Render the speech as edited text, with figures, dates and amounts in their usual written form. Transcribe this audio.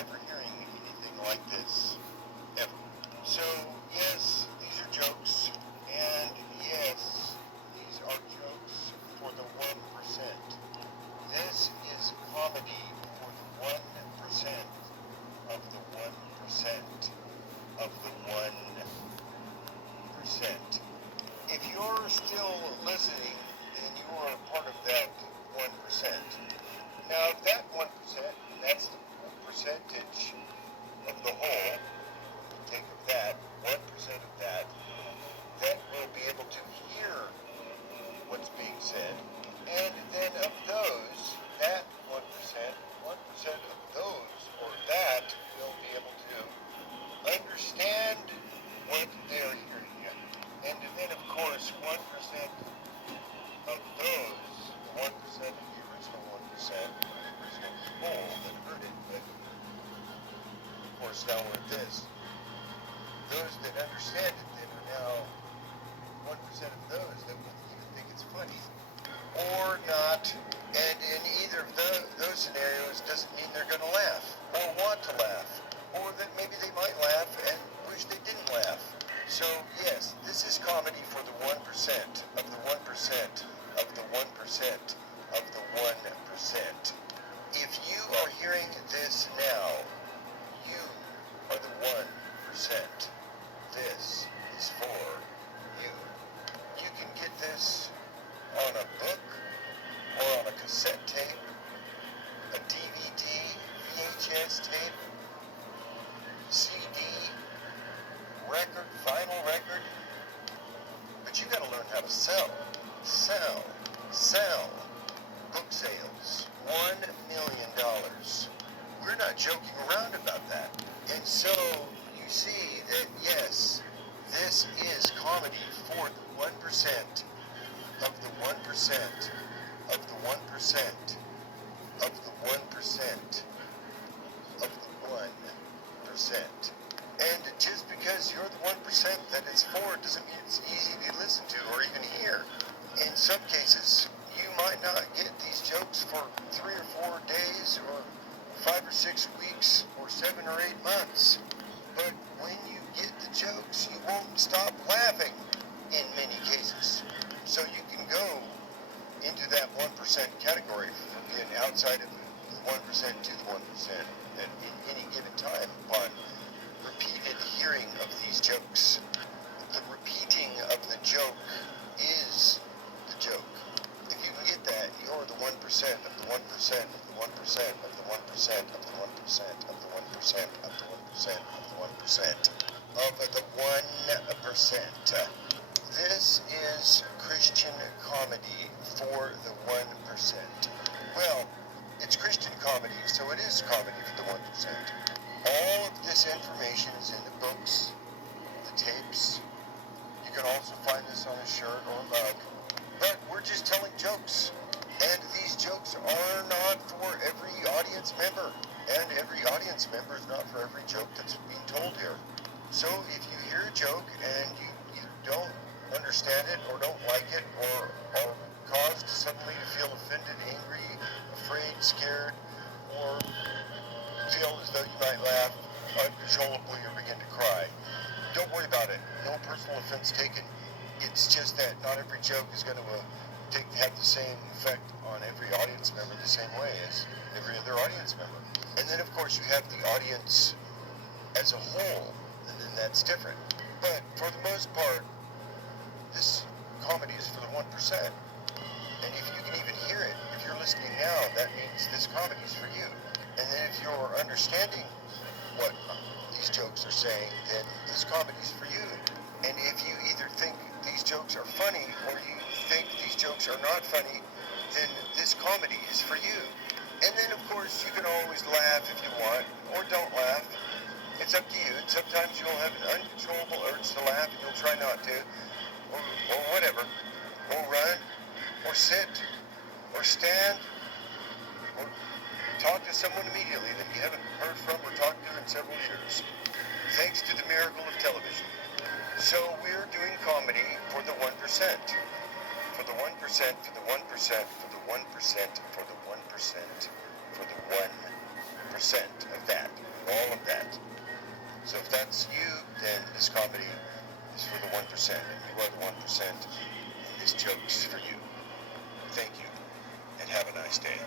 ever hearing anything like this, ever. So, yes, these are jokes, and yes, these are jokes for the 1%. This is comedy for the 1% of the 1% of the 1%. If you're still listening, then you are part of that 1%. Now, that 1%, that's the percentage of the whole, take of that, 1% of that will be able to hear what's being said. And then of those, that 1%, 1% of those, or that, will be able to understand what they're hearing. And then, of course, 1% of those, the 1% of the original 1%, the original people that heard it, but of course now we're at this. Those that understand it then are now 1% of those that will even think it's funny or not, and in either of those scenarios doesn't mean they're going to laugh or want to laugh, or that maybe they might laugh and wish they didn't laugh. So yes, this is comedy for the 1% of the 1% of the 1% of the 1%. If you are hearing this now, you are the 1%. This is for you. You can get this on a book or on a cassette tape, a DVD, VHS tape, CD, record, vinyl record, but you got to learn how to sell book sales. $1 million. We're not joking around about that. And so you see that yes, this is comedy for the 1% of the 1% of the 1% of the 1% of the 1%. And just because you're the 1% that it's for doesn't mean it's easy to listen to or even hear. In some cases, you might not get these jokes for 3 or 4 days or 5 or 6 weeks or 7 or 8 months. But when you get the jokes, you won't stop laughing in many cases. So you can go into that 1% category from being outside of the 1% to the 1% at any given time upon repeated hearing of these jokes. The repeating of the joke is the joke. If you can get that, you're the 1% of the 1% of the 1% of the 1% of the 1% of the 1% of the 1% of the 1% of the 1%. This is Christian comedy for the 1%. Well, it's Christian comedy, so it is comedy for the 1%. All of this information is in the books, the tapes. You can also find this on a shirt or a mug. But we're just telling jokes. And these jokes are not for every audience member. And every audience member is not for every joke that's being told here. So if you hear a joke and you don't understand it or don't like it or are caused suddenly to feel offended, angry, afraid, scared, or feel as though you might laugh uncontrollably or begin to cry, don't worry about it. No personal offense taken. It's just that not every joke is going to have the same effect on every audience member the same way as every other audience member. And then, of course, you have the audience as a whole, and then that's different. But for the most part, this comedy is for the 1%. And if you can even hear it, if you're listening now, that means this comedy is for you. And then if you're understanding what these jokes are saying, then this comedy is for you. And if you either think these jokes are funny or you think these jokes are not funny, then this comedy is for you. And then, of course, you can always laugh if you want, or don't laugh. It's up to you. And sometimes you'll have an uncontrollable urge to laugh and you'll try not to, or whatever, or run, or sit, or stand, or talk to someone immediately that you haven't heard from or talked to in several years, thanks to the miracle of television. So we're doing comedy for the 1%, for the 1%, for the 1%, for the 1%, for the 1%, for the 1%. of that, all of that. So if that's you, then this comedy is for the 1%, and you are the 1%, and this joke is for you. Thank you, and have a nice day.